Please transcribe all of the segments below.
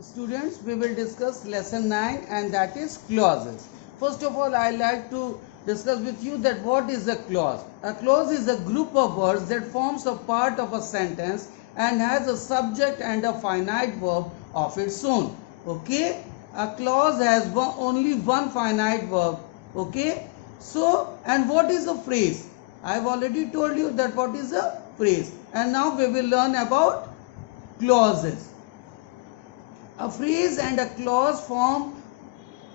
Students, we will discuss lesson 9 and that is clauses. First of all, I like to discuss with you that what is a clause. A clause is a group of words that forms a part of a sentence and has a subject and a finite verb of its own. Okay? A clause has only one finite verb. Okay? So, and what is a phrase? I have already told you that what is a phrase. And now we will learn about clauses. A phrase and a clause form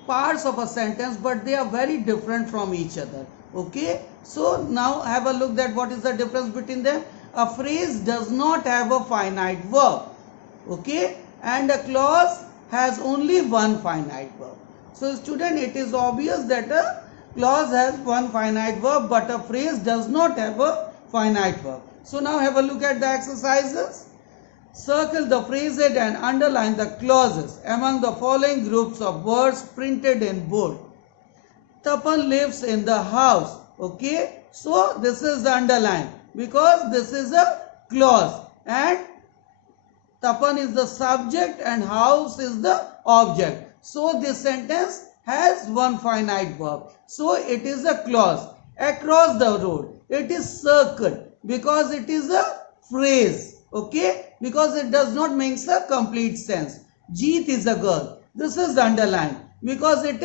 parts of a sentence, but they are very different from each other. Okay, so now have a look at what is the difference between them. A phrase does not have a finite verb. Okay, and a clause has only one finite verb. So student, it is obvious that a clause has one finite verb, but a phrase does not have a finite verb. So now have a look at the exercises. Circle the phrases and underline the clauses among the following groups of words printed in bold. Tapan lives in the house. Okay, so this is the underline because this is a clause and Tapan is the subject and house is the object. So this sentence has one finite verb. So it is a clause. Across the road, it is circled because it is a phrase. Okay, because it does not make a complete sense. Jeet is a girl. This is underlined because it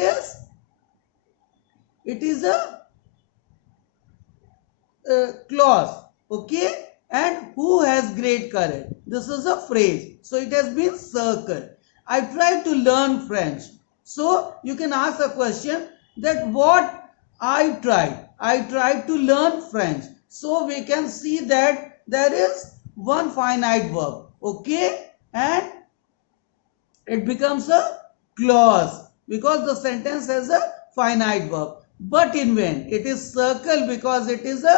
is a clause. Okay, and who has great courage? This is a phrase. So it has been circled. I tried to learn French. So you can ask a question that what I tried to learn French. So we can see that there is one finite verb. Okay, and it becomes a clause because the sentence has a finite verb. But in vain, it is circled because it is a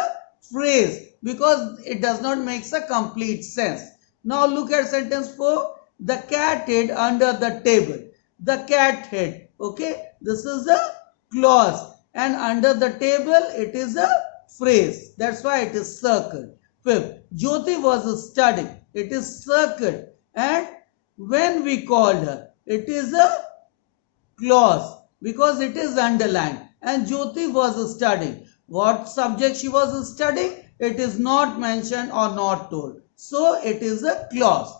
phrase, because it does not make a complete sense. Now look at sentence 4. The cat hid under the table. The cat hid. Okay, this is a clause and under the table it is a phrase. That's why it is circled. Fifth, Jyoti was studying. It is circled. And when we called her, it is a clause because it is underlined. And Jyoti was studying. What subject she was studying? It is not mentioned or not told. So it is a clause.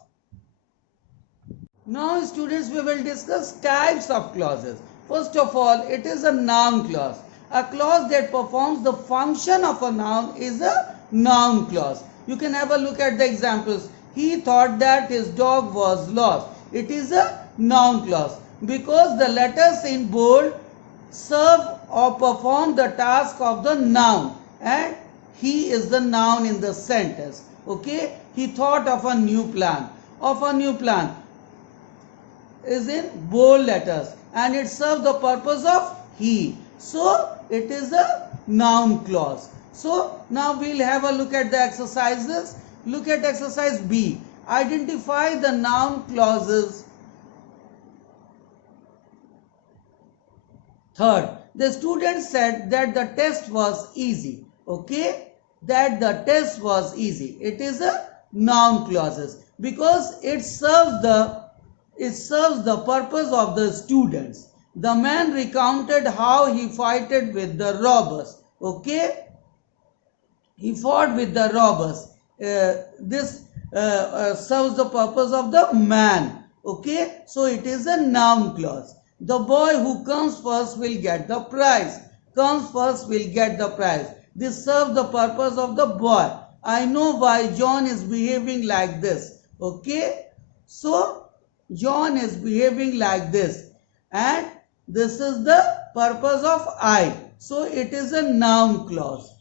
Now students, we will discuss types of clauses. First of all, it is a noun clause. A clause that performs the function of a noun is a noun clause. You can have a look at the examples. He thought that his dog was lost. It is a noun clause because the letters in bold serve or perform the task of the noun and he is the noun in the sentence. Okay, he thought of a new plan. Is in bold letters and it serves the purpose of he. So it is a noun clause. So now we'll have a look at the exercises. Look at exercise B. Identify the noun clauses. Third, the student said that the test was easy. Okay, that the test was easy. It is a noun clauses because it serves the purpose of the students. The man recounted how he fought with the robbers. Okay, he fought with the robbers. This serves the purpose of the man. Okay, so it is a noun clause. The boy who comes first will get the prize. Comes first will get the prize. This serves the purpose of the boy. I know why John is behaving like this. Okay, so John is behaving like this and this is the purpose of I. So it is a noun clause.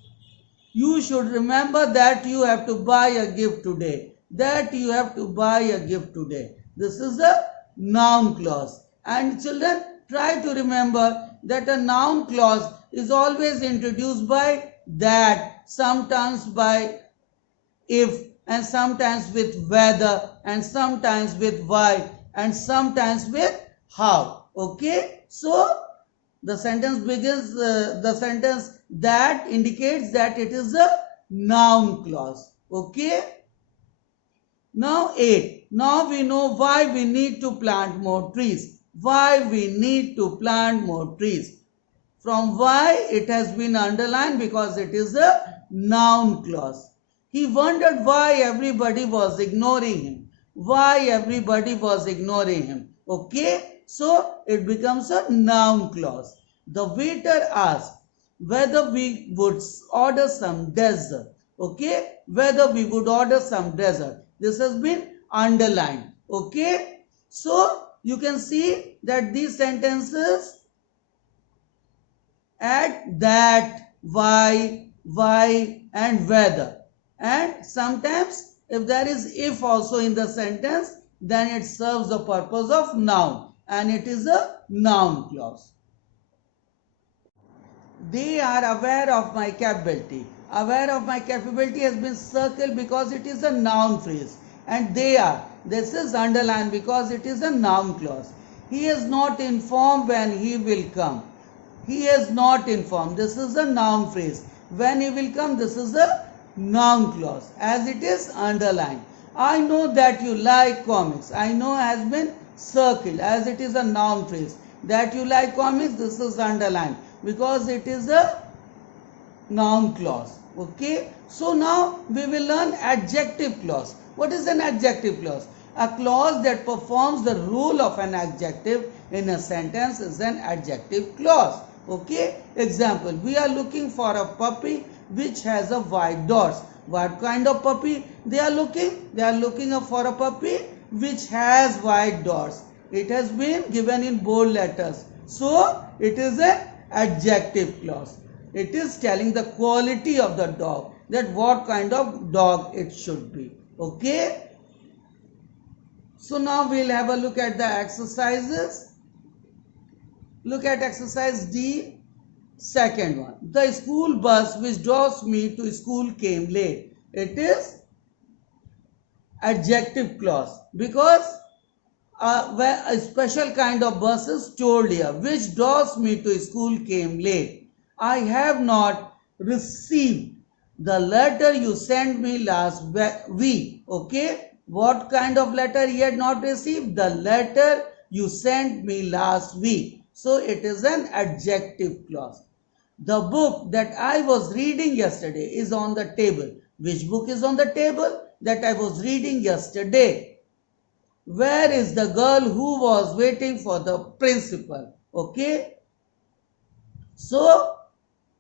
You should remember that you have to buy a gift today. That you have to buy a gift today. This is a noun clause. And children, try to remember that a noun clause is always introduced by that, sometimes by if, and sometimes with whether, and sometimes with why, and sometimes with how. Okay, so the sentence begins, the sentence that indicates that it is a noun clause. Okay, Now 8. Now we know why we need to plant more trees. Why we need to plant more trees. From why it has been underlined because it is a noun clause. He wondered why everybody was ignoring him. Why everybody was ignoring him. Okay, so it becomes a noun clause. The waiter asked whether we would order some dessert. Okay, whether we would order some dessert. This has been underlined. Okay, so you can see that these sentences add that, why and whether. And sometimes if there is if also in the sentence, then it serves the purpose of noun and it is a noun clause. They are aware of my capability. Aware of my capability has been circled because it is a noun phrase. And they are. This is underlined because it is a noun clause. He is not informed when he will come. He is not informed. This is a noun phrase. When he will come, this is a noun clause as it is underlined. I know that you like comics. I know has been circled as it is a noun phrase. That you like comics, this is underlined because it is a noun clause. Okay. So now we will learn adjective clause. What is an adjective clause? A clause that performs the role of an adjective in a sentence is an adjective clause. Okay. Example, we are looking for a puppy which has a white dots. What kind of puppy they are looking? They are looking for a puppy which has white dots. It has been given in bold letters. So it is an adjective clause. It is telling the quality of the dog, that what kind of dog it should be. Okay. So now we'll have a look at the exercises. Look at exercise D, second one. The school bus which draws me to school came late. It is adjective clause because a special kind of bus is told here, which draws me to school came late. I have not received the letter you sent me last week. Okay. What kind of letter he had not received? The letter you sent me last week. So it is an adjective clause. The book that I was reading yesterday is on the table. Which book is on the table? That I was reading yesterday. Where is the girl who was waiting for the principal? Okay. So,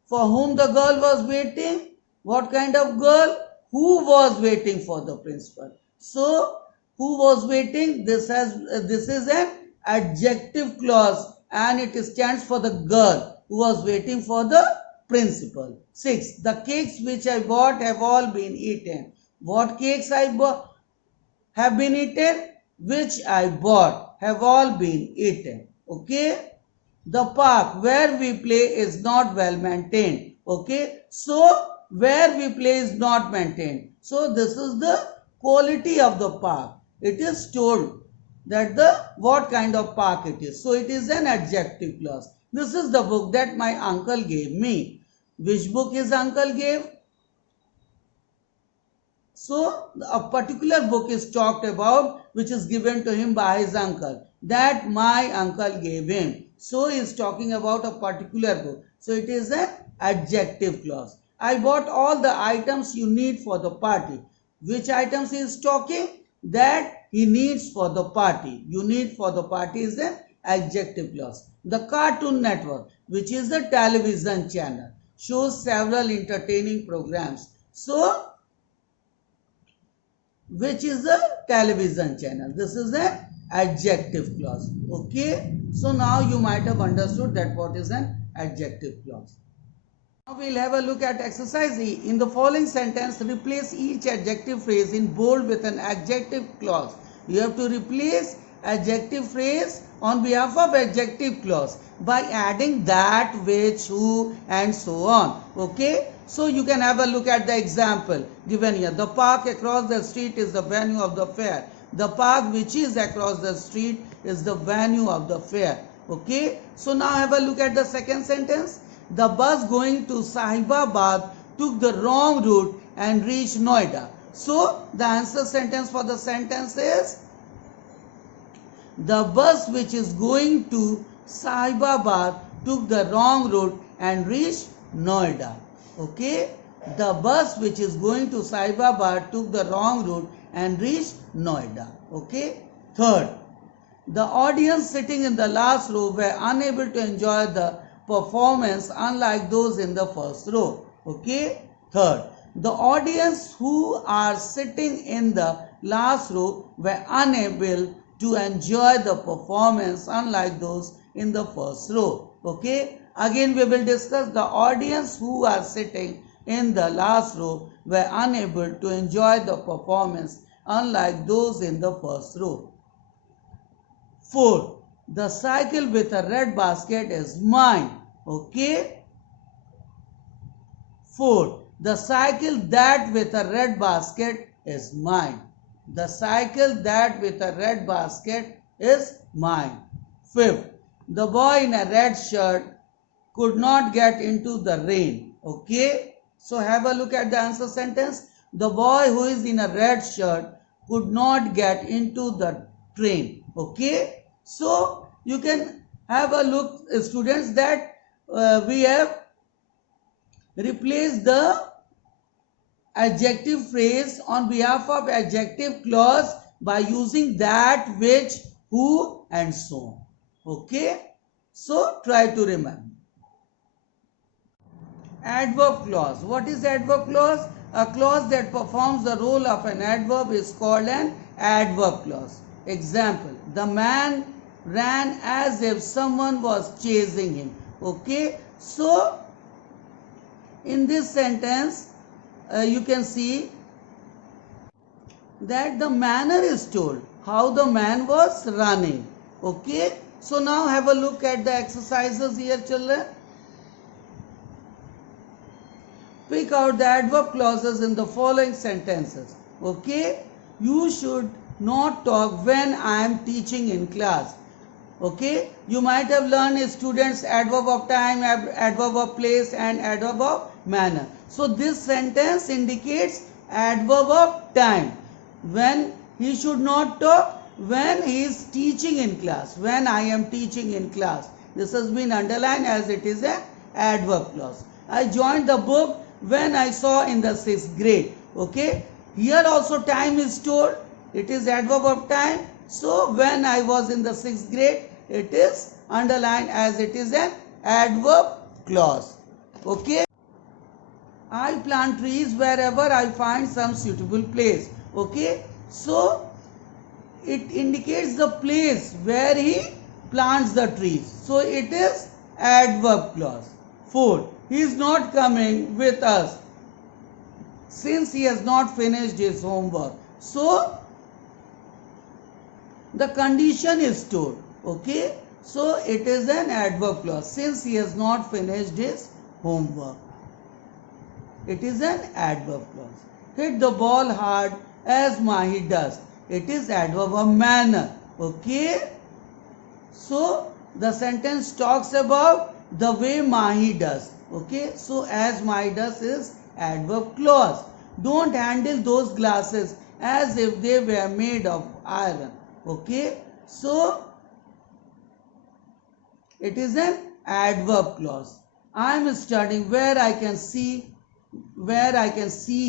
for whom the girl was waiting? What kind of girl? Who was waiting for the principal? So, who was waiting? This is an adjective clause and it stands for the girl who was waiting for the principal. 6. The cakes which I bought have all been eaten. What cakes I bought have been eaten? Which I bought have all been eaten. Okay. The park where we play is not well maintained. Okay. So, where we play is not maintained. So, this is the quality of the park. It is told that what kind of park it is. So, it is an adjective clause. This is the book that my uncle gave me. Which book his uncle gave? So, a particular book is talked about which is given to him by his uncle. That my uncle gave him. So, he is talking about a particular book. So, it is an adjective clause. I bought all the items you need for the party. Which items he is talking? That he needs for the party. You need for the party is an adjective clause. The Cartoon Network, which is a television channel, shows several entertaining programs. So, which is a television channel. This is an adjective clause. Okay. So, now you might have understood that what is an adjective clause. Now, we will have a look at exercise E. In the following sentence, replace each adjective phrase in bold with an adjective clause. You have to replace adjective phrase on behalf of adjective clause by adding that, which, who and so on. Okay. So, you can have a look at the example given here. The park across the street is the venue of the fair. The park which is across the street is the venue of the fair. Okay. So, now have a look at the second sentence. The bus going to Sahibabad took the wrong route and reached Noida. So the answer sentence for the sentence is, the bus which is going to Sahibabad took the wrong route and reached Noida. Okay? The bus which is going to Sahibabad took the wrong route and reached Noida. Okay? Third, the audience sitting in the last row were unable to enjoy the performance unlike those in the first row. Okay? Third, the audience who are sitting in the last row were unable to enjoy the performance unlike those in the first row. Okay? Again we will discuss, the audience who are sitting in the last row were unable to enjoy the performance unlike those in the first row. 4. The cycle with a red basket is mine. Okay? 4. The cycle that with a red basket is mine. The cycle that with a red basket is mine. 5th. The boy in a red shirt could not get into the rain. Okay? So have a look at the answer sentence. The boy who is in a red shirt could not get into the train. Okay? So you can have a look, students, that we have replaced the adjective phrase on behalf of adjective clause by using that, which, who and so on. Okay? So try to remember. Adverb clause. What is adverb clause? A clause that performs the role of an adverb is called an adverb clause. Example, the man ran as if someone was chasing him. Okay? So in this sentence, you can see that the manner is told, how the man was running. Okay? So now have a look at the exercises here, children. Pick out the adverb clauses in the following sentences. Okay? You should not talk when I am teaching in class. Okay? You might have learned students adverb of time, adverb of place and adverb of manner. So this sentence indicates adverb of time. When he should not talk, when he is teaching in class, when I am teaching in class. This has been underlined as it is an adverb clause. I joined the book when I saw in the 6th grade. Okay? Here also time is told. It is adverb of time. So when I was in the 6th grade, it is underlined as it is an adverb clause. Okay? I plant trees wherever I find some suitable place. Okay? So it indicates the place where he plants the trees. So it is adverb clause. 4. He is not coming with us since he has not finished his homework. So the condition is told. Okay? So it is an adverb clause. Since he has not finished his homework. It is an adverb clause. Hit the ball hard as Mahi does. It is adverb of manner. Okay? So the sentence talks about the way Mahi does. Okay? So as Mahi does is adverb clause. Don't handle those glasses as if they were made of iron. Okay? So it is an adverb clause. I am studying where I can see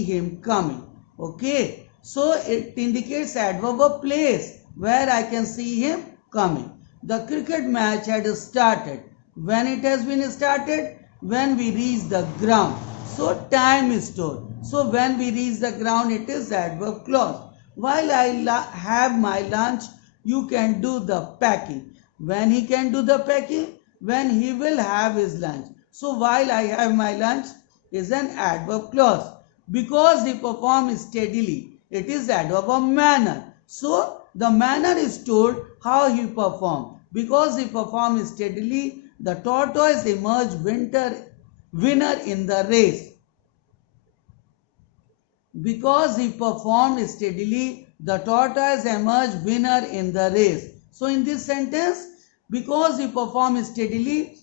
him coming. Okay? So it indicates adverb of place, where I can see him coming. The cricket match had started. When it has been started? When we reach the ground. So time is told. So when we reach the ground, it is adverb clause. While I have my lunch, you can do the packing. When he can do the packing? When he will have his lunch. So while I have my lunch is an adverb clause. Because he performs steadily, it is adverb of manner. So the manner is told how he performed. Because he performed steadily, the tortoise emerged winner in the race. Because he performed steadily, the tortoise emerged winner in the race. So in this sentence, because he performed steadily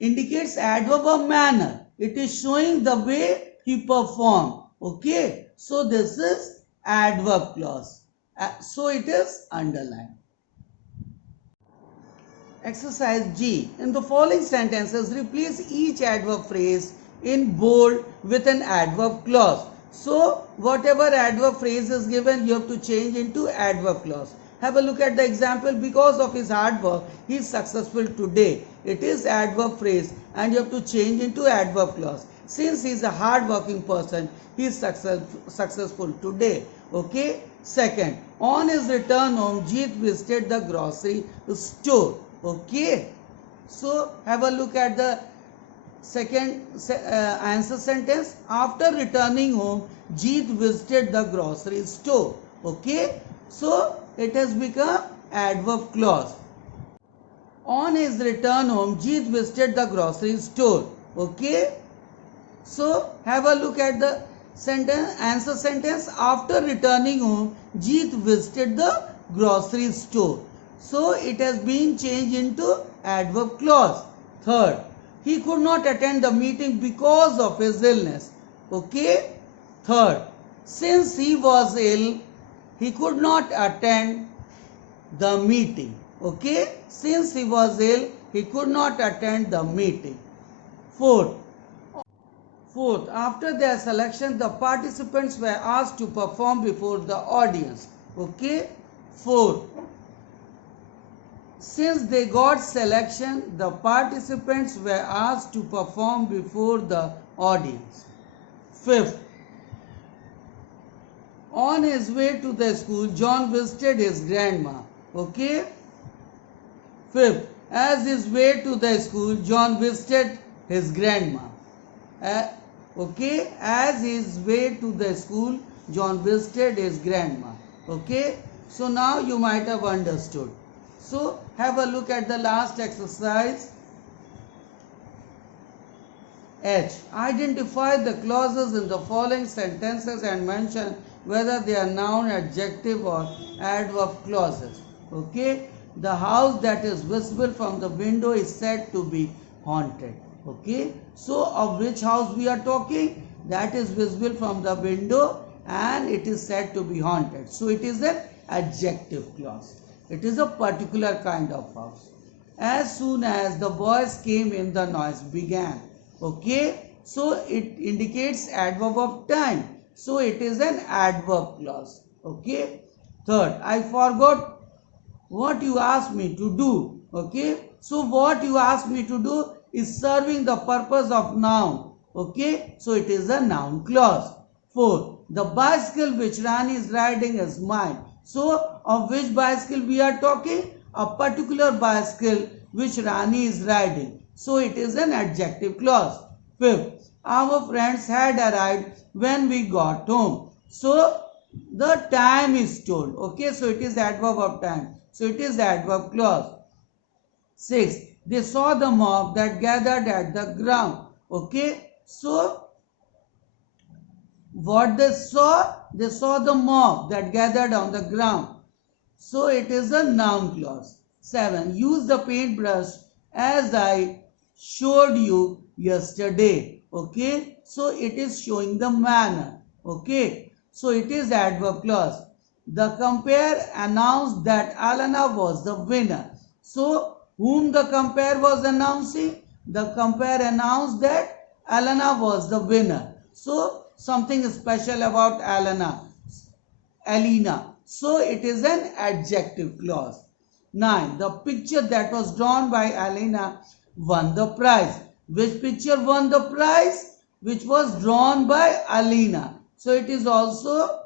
indicates adverb of manner. It is showing the way he performed. Okay. So this is adverb clause. So it is underlined. Exercise G. In the following sentences, replace each adverb phrase in bold with an adverb clause. So, whatever adverb phrase is given, you have to change into adverb clause. Have a look at the example. Because of his hard work, he is successful today. It is adverb phrase and you have to change into adverb clause. Since he is a hard working person, he is successful today. Okay. Second, on his return home, Jeet visited the grocery store. Okay. So, have a look at the second answer sentence. After returning home, Jeet visited the grocery store. Okay. So, it has become adverb clause. On his return home, Jeet visited the grocery store. Okay. So, have a look at the answer sentence. After returning home, Jeet visited the grocery store. So, it has been changed into adverb clause. Third, he could not attend the meeting because of his illness. Okay. Third, since he was ill, he could not attend the meeting. Okay. Since he was ill, he could not attend the meeting. Fourth, after their selection, the participants were asked to perform before the audience. Okay. Fourth, since they got selection, the participants were asked to perform before the audience. Fifth, on his way to the school, John visited his grandma. Okay. Fifth, as his way to the school, John visited his grandma. Okay. As his way to the school, John visited his grandma. Okay. So now you might have understood. So have a look at the last exercise. H. Identify the clauses in the following sentences and mention whether they are noun, adjective or adverb clauses. Okay. The house that is visible from the window is said to be haunted. Okay. So of which house we are talking? That is visible from the window and it is said to be haunted. So it is an adjective clause. It is a particular kind of house. As soon as the boys came in, the noise began. Okay. So it indicates adverb of time. So it is an adverb clause. Okay. Third, I forgot what you asked me to do. Okay. So what you asked me to do is serving the purpose of noun. Okay. So it is a noun clause. Fourth, the bicycle which Rani is riding is mine. So of which bicycle we are talking? A particular bicycle which Rani is riding. So it is an adjective clause. Fifth, our friends had arrived when we got home. So the time is told. Okay, so it is adverb of time. So it is adverb clause. Sixth, they saw the mob that gathered at the ground. Okay, so what they saw? They saw the mob that gathered on the ground. So it is a noun clause. 7. Use the paintbrush as I showed you yesterday. Okay. So it is showing the manner. Okay. So it is adverb clause. The compare announced that Alana was the winner. So whom the compare was announcing? The compare announced that Alana was the winner. So something special about Alina. So it is an adjective clause. 9. The picture that was drawn by Alina won the prize. Which picture won the prize? Which was drawn by Alina. So it is also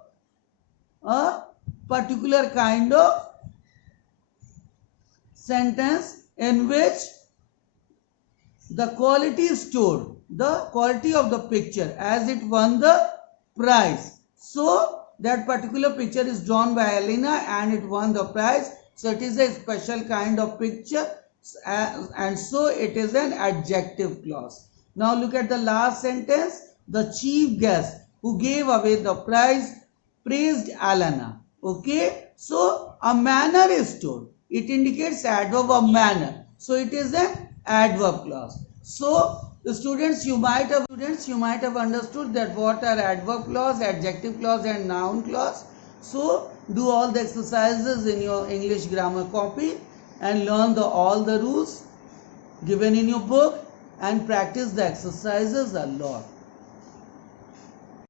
a particular kind of sentence in which the quality is told. The quality of the picture as it won the prize. So that particular picture is drawn by Alina and it won the prize. So it is a special kind of picture and so it is an adjective clause. Now look at the last sentence. The chief guest who gave away the prize praised Alana. Okay. So a manner is told. It indicates adverb of manner. So it is an adverb clause. So Students, you might have understood that what are adverb clause, adjective clause and noun clause. So do all the exercises in your English grammar copy and learn all the rules given in your book and practice the exercises a lot.